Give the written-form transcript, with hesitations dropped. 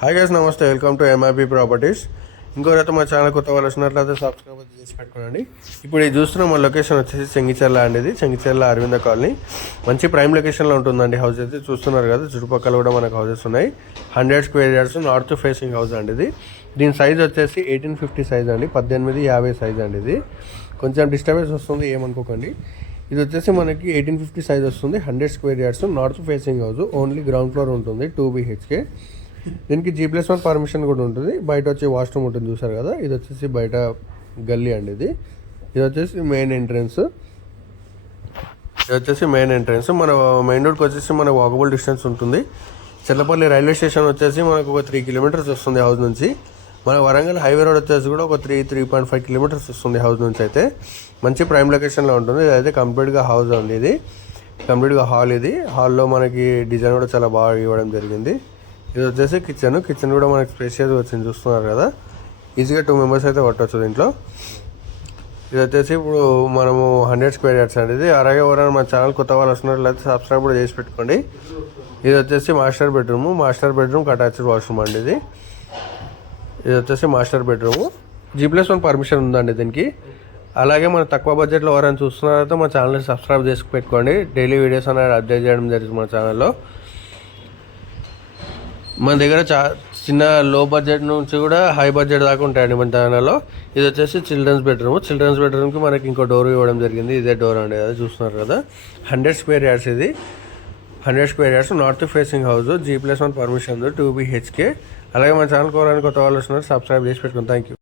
Hi guys, నమస్తే. Welcome to MIP properties. ఇంకోరైతే మా ఛానల్ కొత్త వాళ్ళు వచ్చినట్లయితే సబ్స్క్రైబ్ చేసి పెట్టుకోండి. ఇప్పుడు ఇది చూస్తున్న మా లొకేషన్ వచ్చేసి చెంగిచెర్ల అండి. ఇది చెంగిచెర్ల అరవింద కాలనీ. మంచి ప్రైమ్ లొకేషన్లో ఉంటుందండి హౌస్ అయితే. చూస్తున్నారు కదా, చుట్టుపక్కల కూడా మనకు హౌసెస్ ఉన్నాయి. 100 square yards north facing house అండి ఇది. దీని సైజ్ వచ్చేసి 1850 సైజ్ అండి, 1850 సైజ్ అండి. ఇది కొంచెం డిస్టర్బెన్స్ వస్తుంది, ఏమనుకోకండి. ఇది వచ్చేసి మనకి 1850 సైజ్ వస్తుంది. 100 square yards north facing house. Only ground floor ఉంటుంది, 2 BHK. దీనికి G+1 పర్మిషన్ కూడా ఉంటుంది. బయట వచ్చి వాష్రూమ్ ఉంటుంది, చూసారు కదా. ఇది వచ్చేసి బయట గల్లీ అండి. ఇది వచ్చేసి మెయిన్ ఎంట్రన్స్. మన మెయిన్ రోడ్కి వచ్చేసి మన వాకబుల్ డిస్టెన్స్ ఉంటుంది. చెర్లపల్లి రైల్వే స్టేషన్ వచ్చేసి మనకు ఒక 3 కిలోమీటర్స్ వస్తుంది హౌస్ నుంచి. మన వరంగల్ హైవే రోడ్ వచ్చేసి కూడా ఒక 3.5 కిలోమీటర్స్ వస్తుంది హౌస్ నుంచి. అయితే మంచి ప్రైమ్ లొకేషన్లో ఉంటుంది. ఇదైతే కంప్లీట్గా హౌస్ ఉంది. ఇది కంప్లీట్గా హాల్. ఇది హాల్లో మనకి డిజైన్ కూడా చాలా బాగా ఇవ్వడం జరిగింది. ఇది వచ్చేసి కిచెన్ కూడా మనకి స్పేషియస్గా వచ్చింది, చూస్తున్నారు కదా. ఈజీగా 2 మెంబర్స్ అయితే పట్టవచ్చు దీంట్లో. ఇది వచ్చేసి ఇప్పుడు మనము 100 స్క్వేర్ యార్డ్స్ అండి ఇది. అలాగే ఎవరైనా మన ఛానల్ కొత్త వాళ్ళు వస్తున్నట్లయితే సబ్స్క్రైబ్ కూడా చేసి పెట్టుకోండి. ఇది వచ్చేసి మాస్టర్ బెడ్రూమ్ అటాచ్డ్ వాష్రూమ్ అండి. ఇది వచ్చేసి మాస్టర్ బెడ్రూమ్. G+1 పర్మిషన్ ఉందండి దీనికి. అలాగే మన తక్కువ బడ్జెట్లో ఎవరైనా చూస్తున్నారైతే మా ఛానల్ని సబ్స్క్రైబ్ చేసి పెట్టుకోండి. డైలీ వీడియోస్ అనేది అప్డేట్ చేయడం జరుగుతుంది మన ఛానల్లో. మన దగ్గర చిన్న లో బడ్జెట్ నుంచి కూడా హై బడ్జెట్ దాకా ఉంటాయండి మన ఛానల్లో. ఇది వచ్చేసి చిల్డ్రన్స్ బెడ్రూమ్కి మనకి ఇంకో డోర్ ఇవ్వడం జరిగింది. ఇదే డోర్ అండి, అది చూస్తున్నారు కదా. 100 స్క్వేర్ యార్డ్స్ ఇది. 100 square yards north facing house. G+1 permission 2 BHK. అలాగే మన ఛానల్ కోరానికి కొత్త వాళ్ళు వస్తున్నారు, సబ్స్క్రైబ్ చేసి పెట్టుకోండి. Thank you.